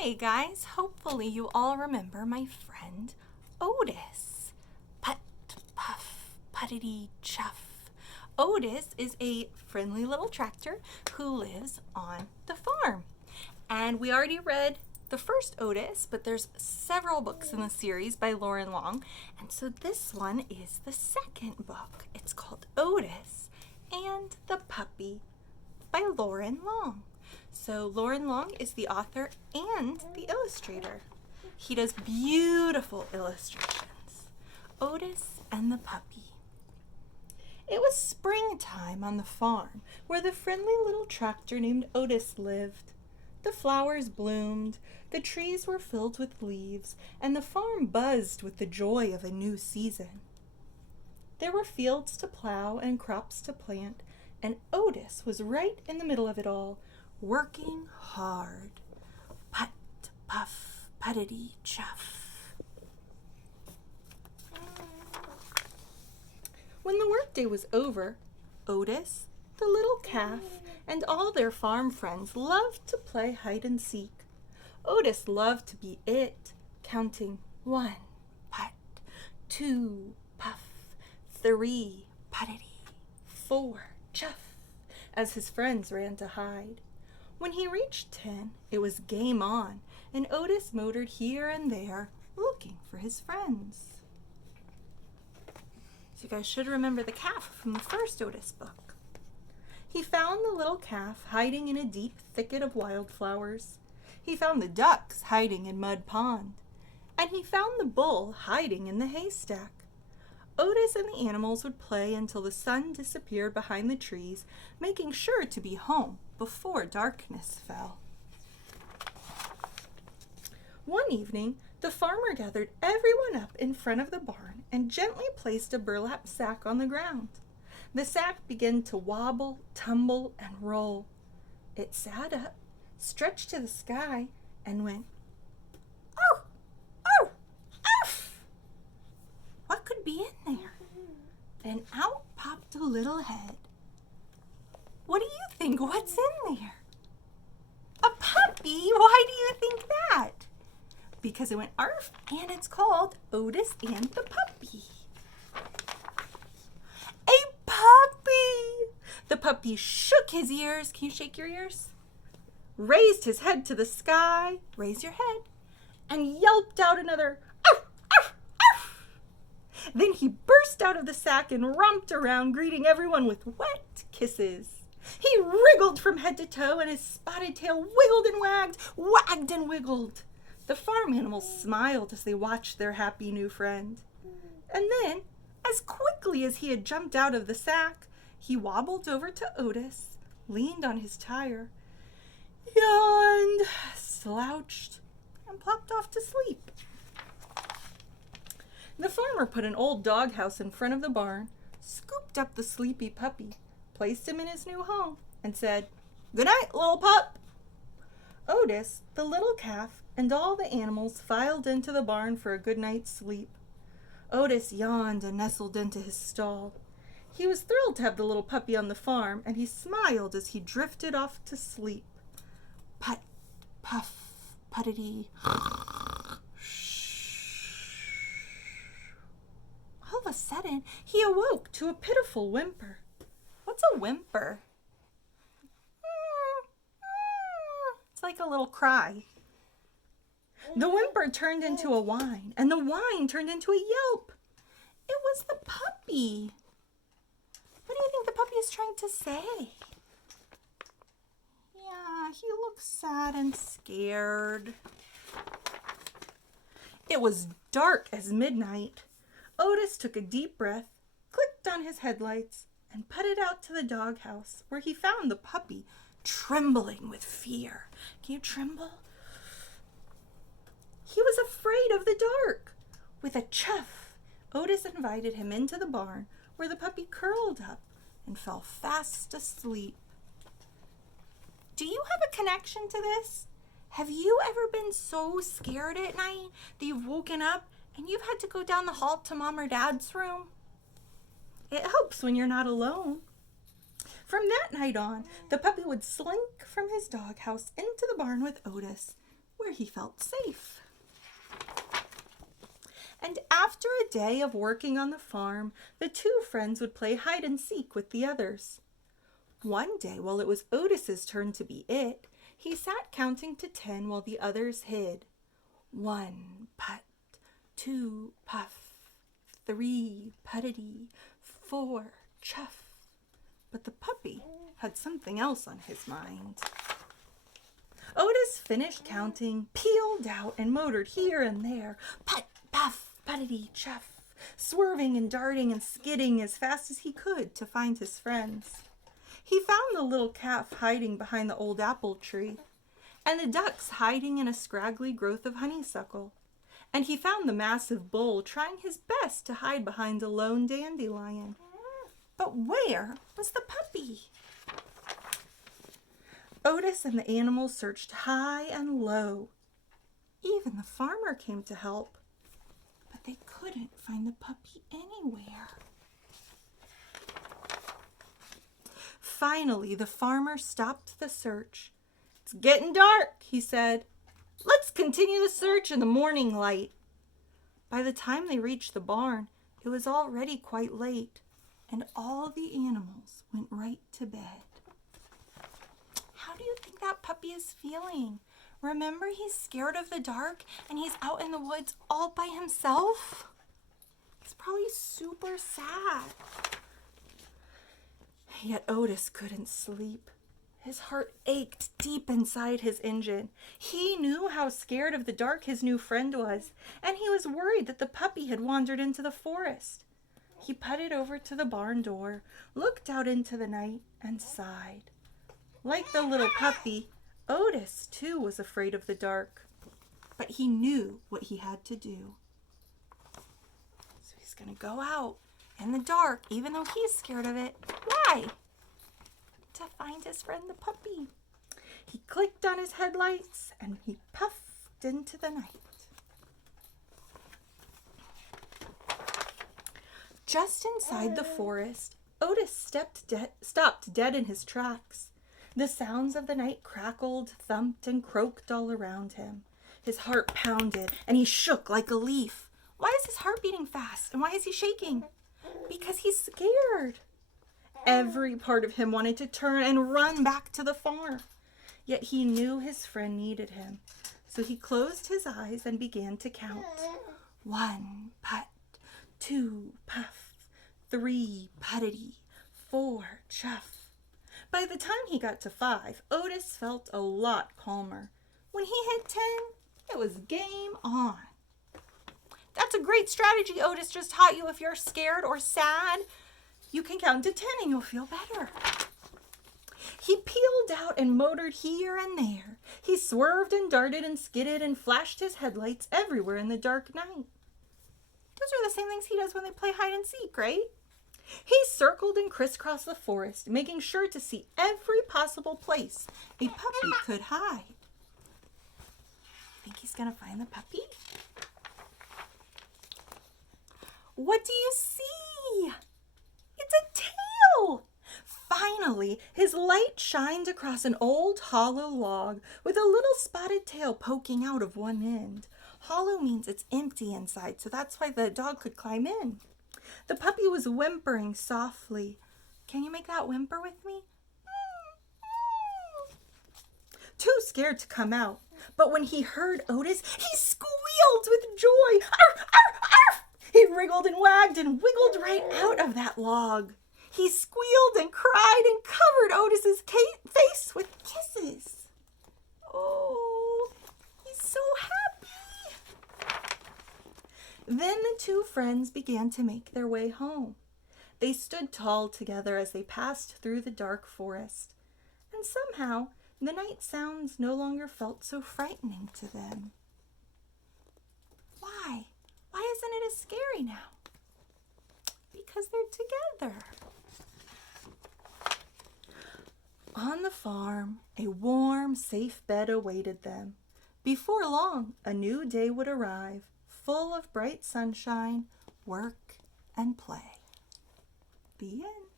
Hey guys, hopefully you all remember my friend Otis. Putt, puff, puttedy, chuff. Otis is a friendly little tractor who lives on the farm. And we already read the first Otis, but there's several books in the series by Loren Long. And so this one is the second book. It's called Otis and the Puppy by Loren Long. So Loren Long is the author and the illustrator. He does beautiful illustrations. Otis and the Puppy. It was springtime on the farm where the friendly little tractor named Otis lived. The flowers bloomed, the trees were filled with leaves, and the farm buzzed with the joy of a new season. There were fields to plow and crops to plant, and Otis was right in the middle of it all, working hard. Putt, puff, puttedy, chuff. When the workday was over, Otis, the little calf, and all their farm friends loved to play hide and seek. Otis loved to be it, counting 1, putt, 2, puff, 3, puttedy, 4, chuff, as his friends ran to hide. When he reached 10, it was game on, and Otis motored here and there, looking for his friends. So you guys should remember the calf from the first Otis book. He found the little calf hiding in a deep thicket of wildflowers. He found the ducks hiding in Mud Pond. And he found the bull hiding in the haystack. Otis and the animals would play until the sun disappeared behind the trees, making sure to be home before darkness fell. One evening, the farmer gathered everyone up in front of the barn and gently placed a burlap sack on the ground. The sack began to wobble, tumble, and roll. It sat up, stretched to the sky, and went, "Oh, oh, oof!" What could be in there? And out popped a little head. What do you think? What's in there? A puppy? Why do you think that? Because it went arf, and it's called Otis and the Puppy. A puppy! The puppy shook his ears. Can you shake your ears? Raised his head to the sky. Raise your head. And yelped out another arf, arf, arf. Then he burst out of the sack and romped around, greeting everyone with wet kisses. He wriggled from head to toe, and his spotted tail wiggled and wagged and wiggled. The farm animals smiled as they watched their happy new friend. And then, as quickly as he had jumped out of the sack, he wobbled over to Otis, leaned on his tire, yawned, slouched, and plopped off to sleep. The farmer put an old doghouse in front of the barn, scooped up the sleepy puppy, placed him in his new home, and said, "Good night, little pup." Otis, the little calf, and all the animals filed into the barn for a good night's sleep. Otis yawned and nestled into his stall. He was thrilled to have the little puppy on the farm, and he smiled as he drifted off to sleep. Putt, puff, puttedy. All of a sudden, he awoke to a pitiful whimper. What's a whimper? It's like a little cry. The whimper turned into a whine, and the whine turned into a yelp. It was the puppy. What do you think the puppy is trying to say? Yeah, he looks sad and scared. It was dark as midnight. Otis took a deep breath, clicked on his headlights, and putted out to the doghouse, where he found the puppy trembling with fear. Can you tremble? He was afraid of the dark. With a chuff, Otis invited him into the barn, where the puppy curled up and fell fast asleep. Do you have a connection to this? Have you ever been so scared at night that you've woken up and you've had to go down the hall to mom or dad's room? It helps when you're not alone. From that night on, the puppy would slink from his doghouse into the barn with Otis, where where he felt safe. And after a day of working on the farm, the two friends would play hide and seek with the others. One day, while it was Otis's turn to be it, he sat counting to 10 while the others hid. 1 putt, 2 puff, 3 puttedy, 4 chuff. But the puppy had something else on his mind. Otis finished counting, peeled out, and motored here and there. Putt, puff, puttedy, chuff, swerving and darting and skidding as fast as he could to find his friends. He found the little calf hiding behind the old apple tree, and the ducks hiding in a scraggly growth of honeysuckle. And he found the massive bull trying his best to hide behind a lone dandelion. But where was the puppy? Otis and the animals searched high and low. Even the farmer came to help, but they couldn't find the puppy anywhere. Finally, the farmer stopped the search. "It's getting dark," he said. "Let's continue the search in the morning light." By the time they reached the barn, it was already quite late, and all the animals went right to bed. How do you think that puppy is feeling? Remember, he's scared of the dark and he's out in the woods all by himself? He's probably super sad. Yet Otis couldn't sleep. His heart ached deep inside his engine. He knew how scared of the dark his new friend was, and he was worried that the puppy had wandered into the forest. He putted over to the barn door, looked out into the night, and sighed. Like the little puppy, Otis too was afraid of the dark, but he knew what he had to do. So he's going to go out in the dark, even though he's scared of it. Why? To find his friend the puppy. He clicked on his headlights and he puffed into the night. Just inside the forest, Otis stopped dead in his tracks. The sounds of the night crackled, thumped, and croaked all around him. His heart pounded and he shook like a leaf. Why is his heart beating fast and why is he shaking? Because he's scared. Every part of him wanted to turn and run back to the farm. Yet he knew his friend needed him. So he closed his eyes and began to count. 1 putt, 2 puff, 3 puttedy, 4 chuff. By the time he got to 5, Otis felt a lot calmer. When he hit 10, it was game on. That's a great strategy Otis just taught you. If you're scared or sad, you can count to 10 and you'll feel better. He peeled out and motored here and there. He swerved and darted and skidded and flashed his headlights everywhere in the dark night. Those are the same things he does when they play hide and seek, right? He circled and crisscrossed the forest, making sure to see every possible place a puppy could hide. Think he's gonna find the puppy? What do you see? It's a tail! Finally, his light shined across an old hollow log with a little spotted tail poking out of one end. Hollow means it's empty inside, so that's why the dog could climb in. The puppy was whimpering softly. Can you make that whimper with me? Too scared to come out, but when he heard Otis, he squealed with joy. Arf, arf, arf! He wriggled and wagged and wiggled right out of that log. He squealed and cried and covered Otis's face with kisses. Oh, he's so happy. Then the two friends began to make their way home. They stood tall together as they passed through the dark forest, and somehow the night sounds no longer felt so frightening to them. Why? Why isn't it as scary now? Because they're together. On the farm, a warm, safe bed awaited them. Before long, a new day would arrive, full of bright sunshine, work, and play. The end.